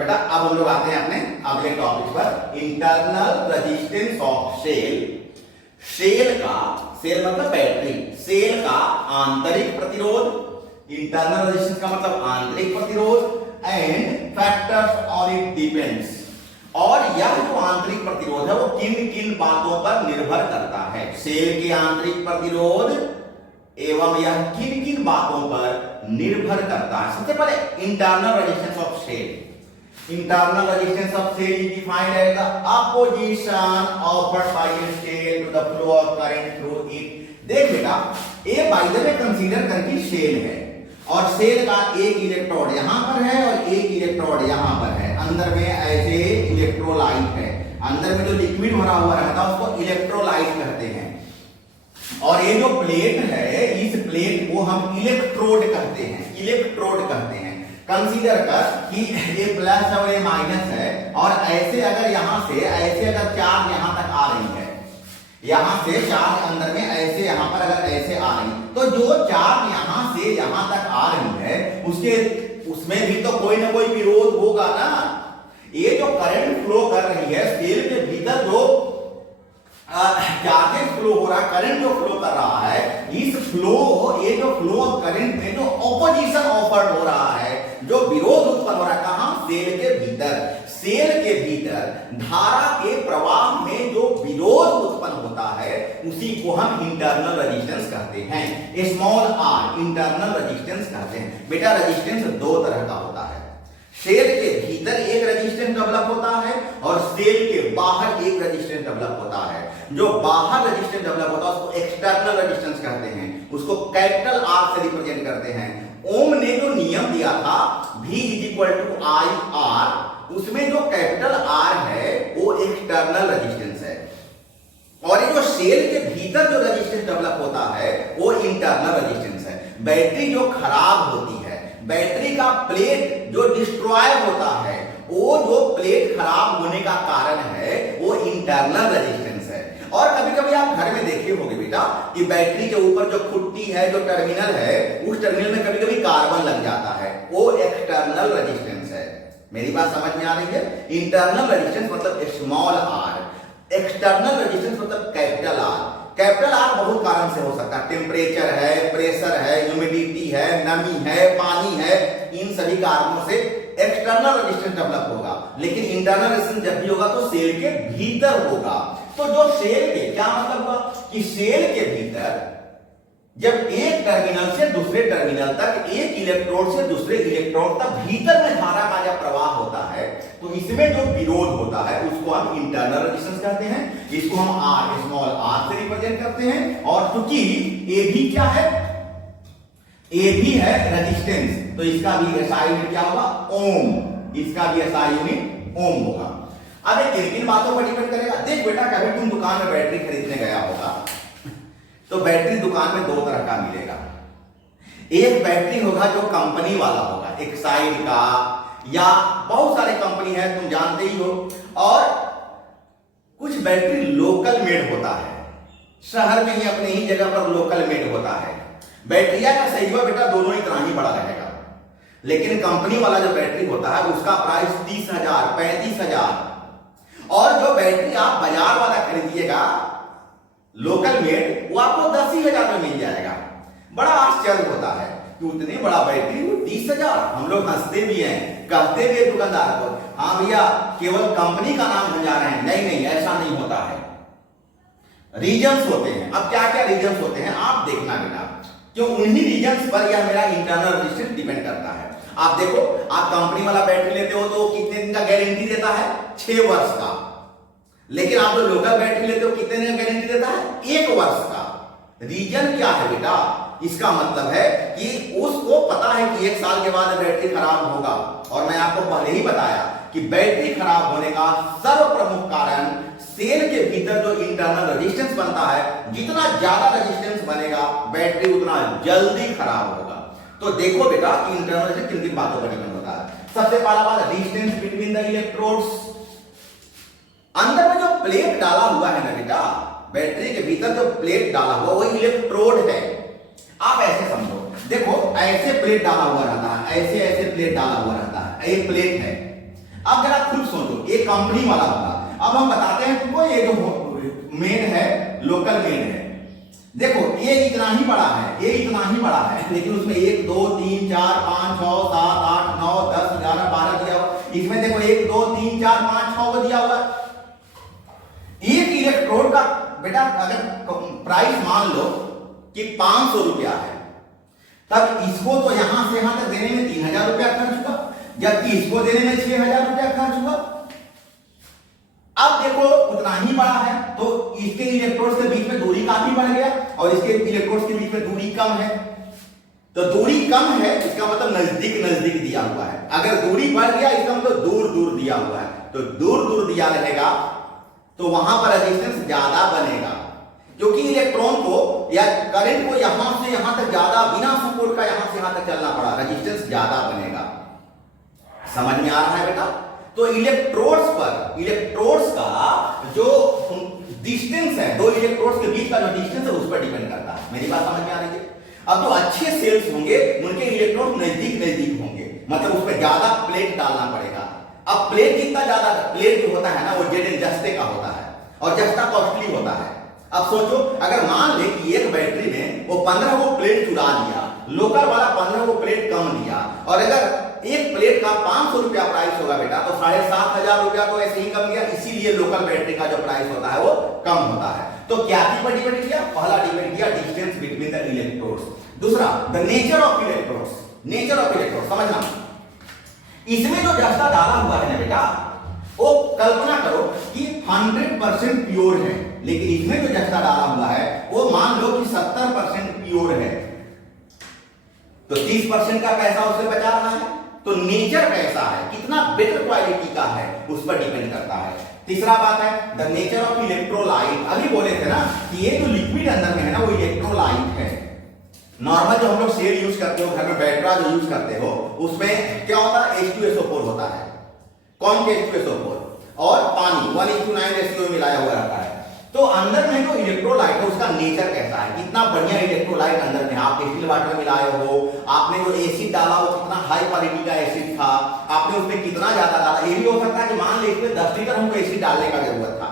बेटा अब हम लोग आते हैं अपने अगले टॉपिक पर, internal resistance of cell. Cell मतलब बैटरी, सेल का आंतरिक प्रतिरोध, इंटरनल रेजिस्टेंस का मतलब आंतरिक प्रतिरोध, and factors on it depends. और यह जो आंतरिक प्रतिरोध है वो किन किन बातों पर निर्भर करता है। सेल के आंतरिक प्रतिरोध एवं यह किन किन बातों पर निर्भर करता है। सबसे पहले internal resistance of cell. Internal resistance of cell is defined as the opposition offered by a cell to the flow of current through it। देख बेटा, ये बाय द वे कंसीडर करके सेल है और सेल का एक इलेक्ट्रोड यहां पर है और एक इलेक्ट्रोड यहां पर है। अंदर में ऐसे इलेक्ट्रोलाइट है, अंदर में जो लिक्विड भरा हुआ रहता है उसको इलेक्ट्रोलाइट कहते हैं। और ये जो प्लेट है, इस प्लेट को हम इलेक्ट्रोड कहते हैं, इलेक्ट्रोड कहते हैं। कंसीडर कर कि ये प्लस और ये माइनस है और ऐसे अगर यहां से ऐसे अगर चार्ज यहां तक आ रही है, यहां से चार्ज अंदर में ऐसे यहां पर अगर ऐसे आ रही, तो जो चार्ज यहां से यहां तक आ रही है उसमें भी तो कोई ना कोई विरोध होगा ना। ये जो करंट फ्लो कर रही है सेल के भीतर, जो चार्जेस फ्लो हो रहा है, करंट जो फ्लो कर रहा है, इस फ्लो, ये जो फ्लो ऑफ करंट में जो ऑपोजिशन ऑफर्ड हो रहा है, जो विरोध उत्पन्न हो रहा है, कहां? सेल के भीतर। सेल के भीतर धारा के प्रवाह में जो विरोध उत्पन्न होता है उसी को हम इंटरनल रेजिस्टेंस कहते हैं। स्मॉल आर इंटरनल रेजिस्टेंस कहते हैं। बेटा रेजिस्टेंस दो तरह का होता है, सेल के भीतर एक रेजिस्टेंस डेवलप होता है और सेल के बाहर एक रेजिस्टेंस डेवलप होता है। जो बाहर रेजिस्टेंस डेवलप होता है उसको एक्सटर्नल रेजिस्टेंस कहते हैं, उसको कैपिटल आर से रिप्रेजेंट करते हैं। ओम ने जो नियम दिया था V = IR, उसमें जो कैपिटल आर है वो एक्सटर्नल रेजिस्टेंस है और ये जो सेल के भीतर जो रेजिस्टेंस डेवलप होता है वो इंटरनल रेजिस्टेंस है। बैटरी जो खराब होती है, बैटरी का प्लेट जो डिस्ट्रॉय होता है, वो जो प्लेट खराब होने का कारण है वो इंटरनल रेजिस्टेंस है। और कभी कभी आप घर में देखे होंगे बेटा कि बैटरी के ऊपर जो खुट्टी है, जो टर्मिनल है, उस टर्मिनल में कभी कभी कार्बन लग जाता है, वो एक्सटर्नल रेजिस्टेंस है। मेरी बात समझ में आ रही है? इंटरनल रेजिस्टेंस मतलब स्मॉल आर, एक्सटर्नल रेजिस्टेंस मतलब कैपिटल आर। कैपिटल आर बहुत कारण से हो सकता है, टेम्परेचर है, प्रेशर है, ह्यूमिडिटी है, नमी है, पानी है, इन सभी कारणों से एक्सटर्नल रेजिस्टेंस डेवलप होगा। लेकिन इंटरनल रेजिस्टेंस जब भी होगा तो सेल के भीतर होगा। तो जो सेल के, क्या मतलब हुआ कि सेल के भीतर जब एक टर्मिनल से दूसरे टर्मिनल तक, एक इलेक्ट्रोड से दूसरे इलेक्ट्रोड तक भीतर में धारा का जब प्रवाह होता है तो इसमें जो विरोध होता है उसको हम इंटरनल रेजिस्टेंस कहते हैं। इसको हम आर, स्मॉल आर से रिप्रेजेंट करते हैं। और क्योंकि ए भी क्या है, ए भी है रेजिस्टेंस, तो इसका भी एसआई यूनिट क्या होगा? ओम। इसका भी एसआई यूनिट ओम होगा। अब ये किन किन बातों पर डिपेंड करेगा? देख बेटा, कभी तुम दुकान में बैटरी खरीदने गया होगा तो बैटरी दुकान में दो तरह का मिलेगा। एक बैटरी होगा जो कंपनी वाला होगा, एक्साइड का, या बहुत सारे कंपनी है तुम जानते ही हो। और कुछ बैटरी लोकल मेड होता है, शहर में ही अपने ही जगह पर लोकल मेड होता है। बैटरिया का सही हुआ बेटा दोनों इतना ही बड़ा रहेगा, लेकिन कंपनी वाला जो बैटरी होता है उसका प्राइस 30,000, 35,000। और जो बैटरी आप बाजार वाला खरीदिएगा लोकल मेड, वो आपको 10,000 में मिल जाएगा। बड़ा आश्चर्य होता है कि उतने बड़ा बैटरी 30,000। हम लोग हंसते भी हैं, कहते भी हैं दुकानदार को, हाँ भैया केवल कंपनी का नाम भंजा रहे हैं। नहीं नहीं, ऐसा नहीं होता है, रीजन्स होते हैं। अब क्या क्या रीजन्स होते हैं आप देखना बेटा, क्यों उन्हीं रीजन्स पर यह मेरा इंटरनल रेजिस्टेंस डिपेंड करता है। आप देखो, आप कंपनी वाला बैटरी लेते हो तो कितने दिन का गारंटी देता है? 6 वर्ष का। लेकिन आप जो लोकल बैटरी लेते हो कितने दिन का गारंटी देता है? 1 वर्ष का। रीजन क्या है बेटा? इसका मतलब है कि उसको पता है कि 1 साल के बाद बैटरी खराब होगा। और मैं आपको पहले ही बताया कि बैटरी खराब होने का सर्वप्रमुख कारण सेल के भीतर जो इंटरनल रेजिस्टेंस बनता है, जितना ज्यादा रेजिस्टेंस बनेगा बैटरी उतना जल्दी खराब होगा। तो देखो बेटा कि इंटरनल रेजिस्टेंस किन किन बातों पर डिपेंड होता है। सबसे पहला बात, रेजिस्टेंस बिटवीन द इलेक्ट्रोड्स। अंदर में जो प्लेट डाला हुआ है ना बेटा, बैटरी के भीतर जो प्लेट डाला हुआ वो इलेक्ट्रोड है। आप ऐसे समझो, देखो ऐसे प्लेट डाला हुआ रहता है, ऐसे ऐसे प्लेट डाला हुआ रहता है, एक प्लेट है। अब जरा खुद सोचो, एक कंपनी वाला होगा, अब हम बताते हैं तुमको ये जो मेन है लोकल मेन है, देखो ये इतना ही बड़ा है, ये इतना ही बड़ा है, लेकिन उसमें 1 2 3 4 5 6 7 8 9 10 11 12 दिया हुआ, इसमें देखो 1 2 3 4 5 6 को दिया हुआ। एक इलेक्ट्रोड का बेटा अगर प्राइस मान लो कि 500 रुपया है, तब इसको तो यहां से यहां तक देने में 3000 रुपया खर्च हुआ, जबकि इसको देने में 6000 रुपया खर्च हुआ। अब देखो उतना ही बड़ा है तो इसके इलेक्ट्रोड्स के बीच में दूरी काफी बढ़ गया और इसके इलेक्ट्रोड्स के बीच में दूरी कम है, तो दूरी कम है इसका मतलब नजदीक नजदीक दिया हुआ है, अगर दूरी बढ़ गया इसका मतलब दूर दूर दिया हुआ है, तो दूर दूर दिया रहेगा तो वहां पर रेजिस्टेंस ज्यादा बनेगा, क्योंकि इलेक्ट्रॉन को या करंट को यहां से यहां तक ज्यादा बिना सपोर्ट का यहां से यहां तक चलना पड़ा, रेजिस्टेंस ज्यादा बनेगा। समझ में आ रहा है बेटा? तो इलेक्ट्रोड्स पर, इलेक्ट्रोड्स का जो डिस्टेंस है, दो इलेक्ट्रोड्स के बीच का जो डिस्टेंस है उस पर डिपेंड करता है। मेरी बात समझ में आ रही है? अब जो अच्छे सेल्स होंगे उनके इलेक्ट्रोड नजदीक नजदीक होंगे, मतलब उस पर ज्यादा प्लेट डालना पड़ेगा। अब प्लेट कितना ज्यादा, प्लेट जो होता है ना वो जस्ते का होता है और जस्ता कॉस्टली होता है। अब सोचो अगर मान ले कि एक बैटरी में वो 15 को प्लेट चुरा लिया, लोकल वाला 15 को प्लेट कम लिया, और अगर एक प्लेट का 500 रुपया प्राइस होगा बेटा तो 7500 रुपया तो ऐसे ही कम गया, इसीलिए लोकल बैटरी का जो प्राइस होता है वो कम होता है। तो क्या पर डिपेंड किया? पहला डिपेंड किया डिस्टेंस बिटवीन द इलेक्ट्रोड्स, दूसरा the nature of electrodes, nature of electrodes समझना। इसमें जो जस्ता डाला हुआ है ना बेटा, वो कल्पना करो कि 100% प्योर है, लेकिन इसमें जो जस्ता डाला हुआ है वो मान लो कि 70% प्योर है, तो 30% का पैसा उससे बचा रहा है। तो नेचर कैसा है, कितना बेटर क्वालिटी का है, उस पर डिपेंड करता है। तीसरा बात है द नेचर ऑफ इलेक्ट्रोलाइट। अभी बोले थे ना कि ये जो लिक्विड अंदर में है ना वो इलेक्ट्रोलाइट है। नॉर्मल जो हम लोग सेल यूज करते हो, घर में बैटरा जो यूज करते हो, उसमें क्या होता है? H2SO4 होता है, कौन के H2SO4 और पानी 1:9 रेशियो में मिलाया हुआ रहता है। तो अंदर में जो इलेक्ट्रोलाइट है उसका नेचर कैसा है, कितना बढ़िया इलेक्ट्रोलाइट अंदर में, आप डिस्टिल वाटर मिलाए हो, आपने जो एसिड डाला वो कितना हाई क्वालिटी का एसिड था, आपने उसमें कितना ज्यादा डाला। ये भी हो सकता है कि मान लीजिए 10 लीटर हमको एसिड डालने का जरूरत था,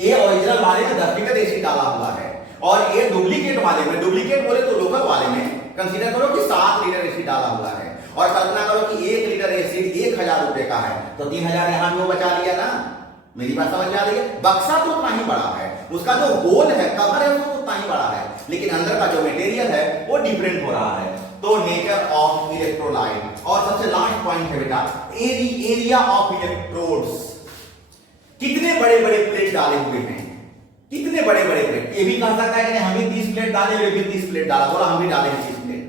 ये ओरिजिनल वाले में 10 लीटर एसिड डाला हुआ है, और ये डुप्लीकेट वाले में, डुप्लीकेट बोले तो लोकल वाले में कंसीडर करो कि 7 लीटर एसिड डाला हुआ है, और कल्पना करो कि 1 लीटर एसिड 1000 रुपए का है, तो 3000 यहां भी वो बचा लिया ना। मेरी बात समझ में आ रही है? बक्सा तो उतना ही बड़ा है, उसका जो होल है, कवर है, वो उतना ही बड़ा है, लेकिन अंदर का जो मटेरियल है वो डिफरेंट हो रहा है। तो नेचर ऑफ इलेक्ट्रोलाइट। और सबसे लास्ट पॉइंट है बेटा एरिया ऑफ इलेक्ट्रोड्स। कितने बड़े बड़े प्लेट डाले हुए हैं, कितने बड़े बड़े प्लेट। ये भी कह सकता है कि हमें 30 प्लेट डाले, ये भी 30 प्लेट डाला, बोला हम भी डाले 30 प्लेट।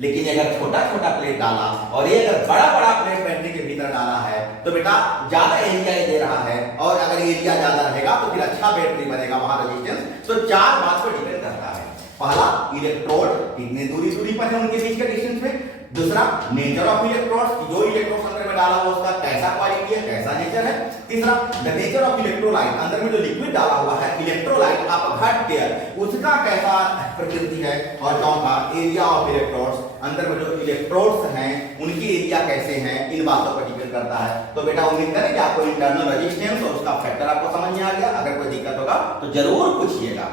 लेकिन अगर छोटा छोटा प्लेट डाला और ये अगर बड़ा बड़ा प्लेट बैटरी के भीतर डाला है तो बेटा ज्यादा एरिया दे रहा है, और अगर एरिया ज्यादा रहेगा तो फिर अच्छा बैटरी बनेगा, वहां रेजिस्टेंस। तो 4 बात पर डिपेंड करता है। पहला इलेक्ट्रोड कितने दूरी पर है उनके बीच के डिस्टेंस में, दूसरा नेचर ऑफ इलेक्ट्रोड्स, जो इलेक्ट्रोड अंदर में डाला हुआ उसका कैसा क्वालिटी है, कैसा नेचर है, तीसरा द नेचर ऑफ इलेक्ट्रोलाइट, अंदर में जो लिक्विड डाला हुआ है इलेक्ट्रोलाइट अपघट्य उसका कैसा प्रकृति है, और चौथा एरिया ऑफ इलेक्ट्रोड्स, अंदर में जो इलेक्ट्रोड्स हैं उनकी एरिया कैसे हैं, इन बातों पर डिपेंड करता है। तो बेटा उम्मीद करें कि आपको इंटरनल रेजिस्टेंस और उसका फैक्टर आपको समझ में आ गया। अगर कोई दिक्कत होगा तो जरूर पूछिएगा।